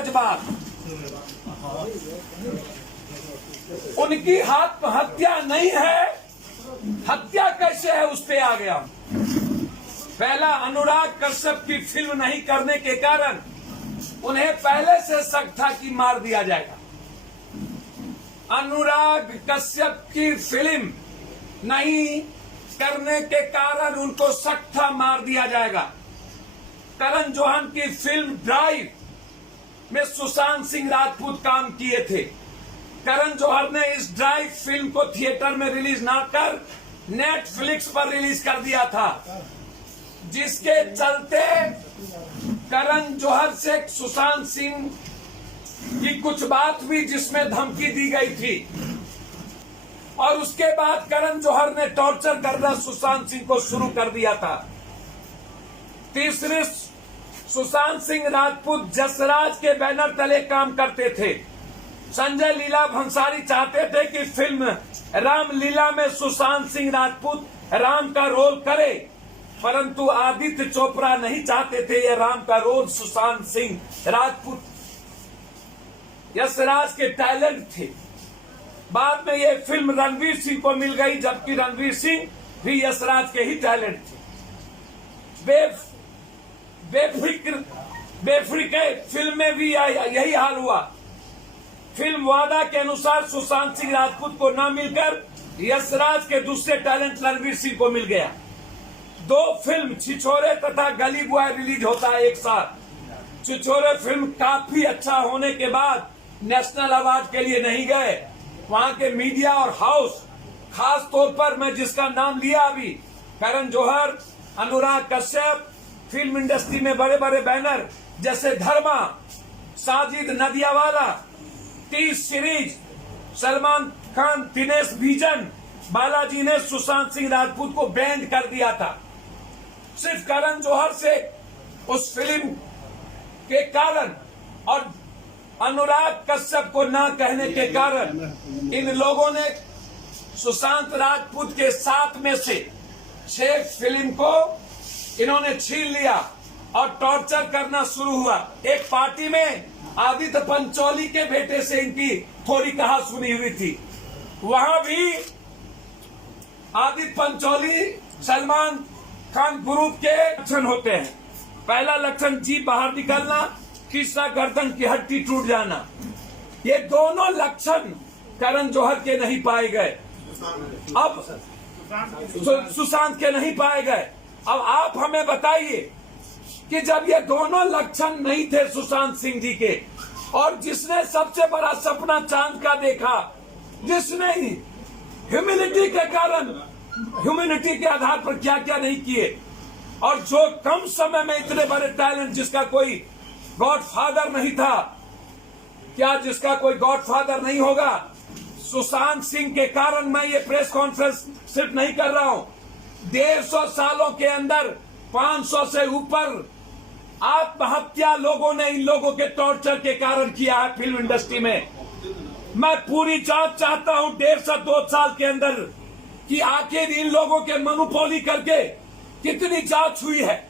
जज्बात। उनकी आत्महत्या नहीं है, हत्या कैसे है उस पे आ गया। पहला, अनुराग कश्यप की फिल्म नहीं करने के कारण उन्हें पहले से शक था कि मार दिया जाएगा। अनुराग कश्यप की फिल्म नहीं करने के कारण उनको शक था मार दिया जाएगा। करण जौहर की फिल्म ड्राइव में सुशांत सिंह राजपूत काम किए थे। करण जौहर ने इस ड्राइव फिल्म को थिएटर में रिलीज ना कर नेटफ्लिक्स पर रिलीज कर दिया था, जिसके चलते करण जौहर से सुशांत सिंह की कुछ बात हुई जिसमें धमकी दी गई थी, और उसके बाद करण जौहर ने टॉर्चर करना सुशांत सिंह को शुरू कर दिया था। तीसरे, सुशांत सिंह राजपूत जसराज के बैनर तले काम करते थे। संजय लीला भंसाली चाहते थे कि फिल्म रामलीला में सुशांत सिंह राजपूत राम का रोल करे, परंतु आदित्य चोपड़ा नहीं चाहते थे ये राम का रोल सुशांत सिंह राजपूत यशराज के टैलेंट थे। बाद में ये फिल्म रणवीर सिंह को मिल गई, जबकि रणवीर सिंह भी यशराज के ही टैलेंट थे। बेफिक्र फिल्म में भी यही हाल हुआ। फिल्म वादा के अनुसार सुशांत सिंह राजपूत को न मिलकर यशराज के दूसरे टैलेंट रणवीर सिंह को मिल गया। 2 फिल्म छिछोरे तथा गली बॉय रिलीज होता है एक साथ। छिछोरे फिल्म काफी अच्छा होने के बाद नेशनल अवार्ड के लिए नहीं गए। वहां के मीडिया और हाउस, खास तौर पर मैं जिसका नाम लिया अभी, करण जौहर, अनुराग कश्यप, फिल्म इंडस्ट्री में बड़े बड़े बैनर जैसे धर्मा, साजिद नदियावाला, 30 सीरीज, सलमान खान, दिनेश विजन, बालाजी ने सुशांत सिंह राजपूत को बैन कर दिया था। सिर्फ करण जौहर से उस फिल्म के कारण और अनुराग कश्यप को ना कहने के कारण इन लोगों ने सुशांत राजपूत के 7 में से 6 फिल्म को इन्होंने छीन लिया और टॉर्चर करना शुरू हुआ। एक पार्टी में आदित्य पंचोली के बेटे से इनकी थोड़ी कहा सुनी हुई थी। वहां भी आदित्य पंचोली सलमान खान ग्रुप के लक्षण होते हैं। पहला लक्षण जीभ बाहर निकलना, तीसरा गर्दन की हड्डी टूट जाना। ये दोनों लक्षण करण जौहर के नहीं पाए गए, अब सुशांत के नहीं पाए गए। अब आप हमें बताइए कि जब ये दोनों लक्षण नहीं थे सुशांत सिंह जी के, और जिसने सबसे बड़ा सपना चांद का देखा, जिसने ह्यूमिलिटी के कारण, ह्यूमिलिटी के आधार पर क्या क्या नहीं किए, और जो कम समय में इतने बड़े टैलेंट, जिसका कोई गॉडफादर नहीं था, क्या जिसका कोई गॉडफादर नहीं होगा, सुशांत सिंह के कारण मैं ये प्रेस कॉन्फ्रेंस सिर्फ नहीं कर रहा हूं। 150 सालों के अंदर 500 से ऊपर आत्महत्या लोगों ने इन लोगों के टॉर्चर के कारण किया है फिल्म इंडस्ट्री में। मैं पूरी जांच चाहता हूं 1.5 से 2 साल के अंदर कि आखिर इन लोगों के मोनोपोली करके कितनी जांच हुई है।